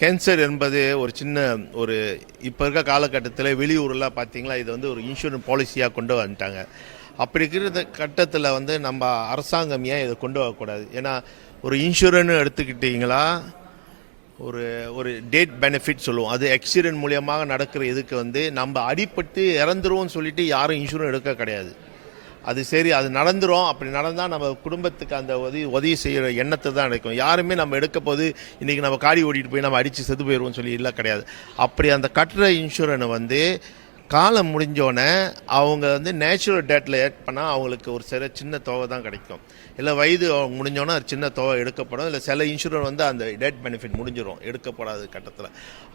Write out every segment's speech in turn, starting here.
Cancer என்பது ஒரு சின்ன ஒரு இப்போ இருக்க காலகட்டத்தில் வெளியூரில் பார்த்தீங்களா இது வந்து ஒரு இன்சூரன்ஸ் பாலிசியாக கொண்டு வந்துட்டாங்க. அப்படி இருக்கிற கட்டத்தில் வந்து நம்ம அரசாங்கம் ஏன் இதை கொண்டு வரக்கூடாது? ஏன்னா ஒரு இன்சூரன்ஸ் எடுத்துக்கிட்டிங்களா ஒரு ஒரு டேட் பெனிஃபிட் சொல்லுவோம். அது ஆக்சிடென்ட் மூலியமாக நடக்கிற இதுக்கு வந்து நம்ம அடிபட்டு இறந்துருவோம்னு சொல்லிட்டு யாரும் இன்சூரன்ஸ் எடுக்க கிடையாது. அது சரி, அது நடந்துரும். அப்படி நடந்தால் நம்ம குடும்பத்துக்கு அந்த உதவி செய்கிற எண்ணத்தை தான் எடுக்கும். யாருமே நம்ம எடுக்க போது இன்றைக்கி நம்ம காடி ஓட்டிகிட்டு போய் நம்ம அடித்து செத்து போயிடுவோம்னு சொல்லி இல்லை கிடையாது. அப்படி அந்த கட்டுற இன்சூரன்ஸ் வந்து காலம் முடிஞ்சோடனே அவங்க வந்து நேச்சுரல் டேட்டில் ஏட் பண்ணால் அவங்களுக்கு ஒரு சின்ன தொகை தான் கிடைக்கும். இல்லை வயது முடிஞ்சோன்னா ஒரு சின்ன தொகை எடுக்கப்படும். இல்லை சில இன்சூரன்ஸ் வந்து அந்த டேட் பெனிஃபிட் முடிஞ்சிடும் எடுக்கப்படாத கட்டத்தில்.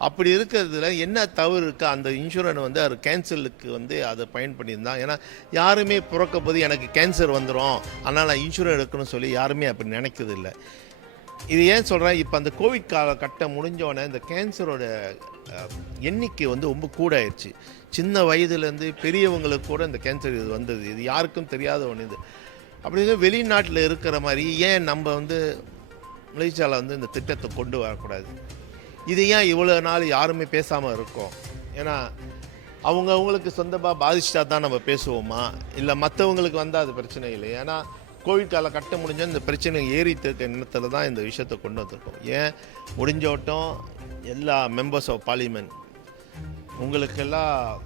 அப்படி இருக்கிறதுல என்ன தவறு இருக்குது? அந்த இன்சூரன்ஸ் வந்து அது கேன்சருக்கு வந்து அதை பயன் பண்ணியிருந்தான். ஏன்னா யாருமே பிறக்க போது எனக்கு கேன்சர் வந்துடும் அதனால் நான் இன்சூரன்ஸ் எடுக்கணும்னு சொல்லி யாருமே அப்படி நினைக்கிறது இல்லை. இது ஏன் சொல்கிறேன், இப்போ அந்த கோவிட் காலகட்டம் முடிஞ்சோடனே இந்த கேன்சரோட எண்ணிக்கை வந்து ரொம்ப கூட ஆயிடுச்சு. சின்ன வயதுலேருந்து பெரியவங்களுக்கு கூட இந்த கேன்சர் இது வந்தது. இது யாருக்கும் தெரியாத ஒன்று. இது அப்படி வெளிநாட்டில் இருக்கிற மாதிரி ஏன் நம்ம வந்து மலேசியாவில் வந்து இந்த திட்டத்தை கொண்டு வரக்கூடாது? இது ஏன் இவ்வளோ நாள் யாருமே பேசாமல் இருக்கோம்? ஏன்னா அவங்களுக்கு சொந்தமாக பாதிச்சிட்டா தான் நம்ம பேசுவோமா? இல்லை மற்றவங்களுக்கு வந்தால் அது பிரச்சனை இல்லை. ஏன்னா கோவிட் காலகட்டம் முடிஞ்சால் இந்த பிரச்சனை ஏறிட்டு இருக்க எண்ணத்தில் தான் இந்த விஷயத்தை கொண்டு வந்திருக்கோம். ஏன் முடிஞ்சோட்டம் எல்லா மெம்பர்ஸ் ஆஃப் பார்லிமெண்ட் உங்களுக்கெல்லாம்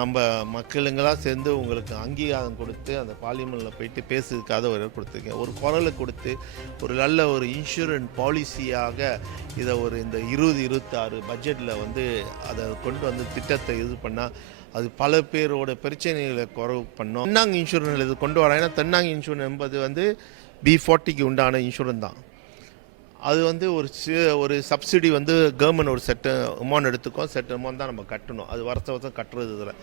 நம்ம மக்களுங்களாம் சேர்ந்து உங்களுக்கு அங்கீகாரம் கொடுத்து அந்த பார்லிமெண்ட்டில் போயிட்டு பேசுறதுக்காக ஒரு கொடுத்துருக்கேன். ஒரு குரலை கொடுத்து ஒரு நல்ல ஒரு இன்சூரன்ஸ் பாலிசியாக இதை ஒரு இந்த 2026 பட்ஜெட்டில் வந்து அதை கொண்டு வந்து திட்டத்தை இது பண்ணால் அது பல பேரோட பிரச்சனைகளை குறைவு பண்ணோம். தென்னாங்க இன்சூரன்ஸ் இது கொண்டு வரோம். ஏன்னா தென்னாங்க இன்சூரன்ஸ் என்பது வந்து B40க்கு உண்டான இன்சூரன்ஸ் தான். அது வந்து ஒரு சப்சிடி வந்து கவர்மெண்ட் ஒரு செட் அமௌண்ட் எடுத்துக்கோ, செட் அமௌண்ட் தான் நம்ம கட்டணும். அது வருஷம் கட்டுறது இதில்.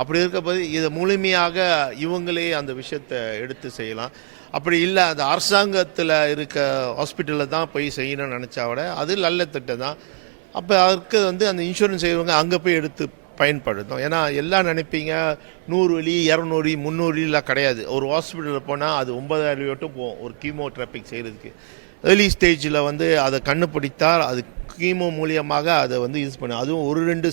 அப்படி இருக்கப்போது இதை முழுமையாக இவங்களே அந்த விஷயத்தை எடுத்து செய்யலாம். அப்படி இல்லை அந்த அரசாங்கத்தில் இருக்க ஹாஸ்பிட்டலில் தான் போய் செய்யணும்னு நினச்சா விட அது நல்ல திட்டம் தான். அப்போ அதுக்கு வந்து அந்த இன்சூரன்ஸ் செய்வங்க அங்கே போய் எடுத்து பயன்படுத்தும். ஏன்னா எல்லாம் நினைப்பீங்க 100 வழி 200 300 கிடையாது. ஒரு ஹாஸ்பிட்டலில் போனால் அது 9000 மட்டும் போகும் ஒரு கீமோதெரபிக் செய்கிறதுக்கு. ஏர்லி ஸ்டேஜில் வந்து அதை கண்டுபிடித்தால் அது கீமோ மூலியமாக அதை வந்து யூஸ் பண்ணணும். அதுவும் 1-2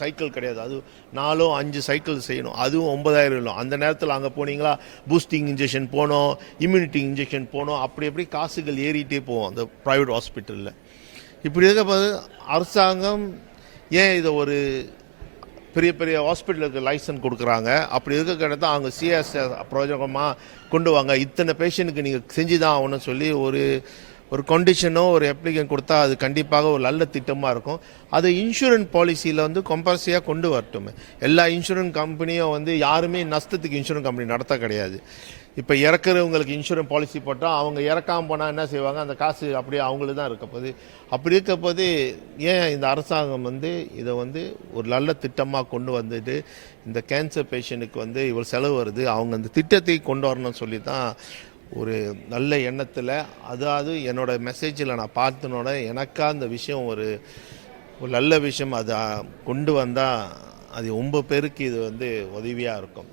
சைக்கிள் கிடையாது, அது 4-5 சைக்கிள் செய்யணும். அதுவும் 9000 இல்லை. அந்த நேரத்தில் அங்கே போனீங்களா பூஸ்டிங் இன்ஜெக்ஷன் போனோம், இம்யூனிட்டி இன்ஜெக்ஷன் போனோம், அப்படி காசுகள் ஏறிட்டே போவோம் அந்த ப்ரைவேட் ஹாஸ்பிட்டலில். இப்படி இருக்கப்போது அரசாங்கம் ஏன் இதை ஒரு பெரிய ஹாஸ்பிட்டலுக்கு லைசன்ஸ் கொடுக்குறாங்க? அப்படி இருக்க கிட்ட அவங்க சிஎஸ் ப்ரோஜகமாக கொண்டு வாங்க, இத்தனை பேஷண்ட்டுக்கு நீங்கள் செஞ்சு தான் ஆகணும்னு சொல்லி ஒரு கண்டிஷனோ ஒரு அப்ளிகேஷன் கொடுத்தா அது கண்டிப்பாக ஒரு நல்ல திட்டமாக இருக்கும். அது இன்சூரன்ஸ் பாலிசியில் வந்து கம்பல்சரியாக கொண்டு வரட்டுமே. எல்லா இன்சூரன்ஸ் கம்பெனியும் வந்து யாருமே நஷ்டத்துக்கு இன்சூரன்ஸ் கம்பெனி நடத்த கிடையாது. இப்போ இறக்குறவங்களுக்கு இன்சூரன்ஸ் பாலிசி போட்டால் அவங்க இறக்காமல் போனால் என்ன செய்வாங்க? அந்த காசு அப்படியே அவங்களுக்கு தான் இருக்க போகுது. அப்படி இருக்க போது ஏன் இந்த அரசாங்கம் வந்து இதை வந்து ஒரு நல்ல திட்டமாக கொண்டு வந்துட்டு இந்த கேன்சர் பேஷண்ட்டுக்கு வந்து இவ்வளோ செலவு வருது, அவங்க அந்த திட்டத்தை கொண்டு வரணும்னு சொல்லி தான் ஒரு நல்ல எண்ணத்தில், அதாவது என்னோடய மெசேஜில் நான் பார்த்தனோட எனக்கா அந்த விஷயம் ஒரு நல்ல விஷயம். அதை கொண்டு வந்தால் அது 9 பேருக்கு இது வந்து உதவியாக இருக்கும்.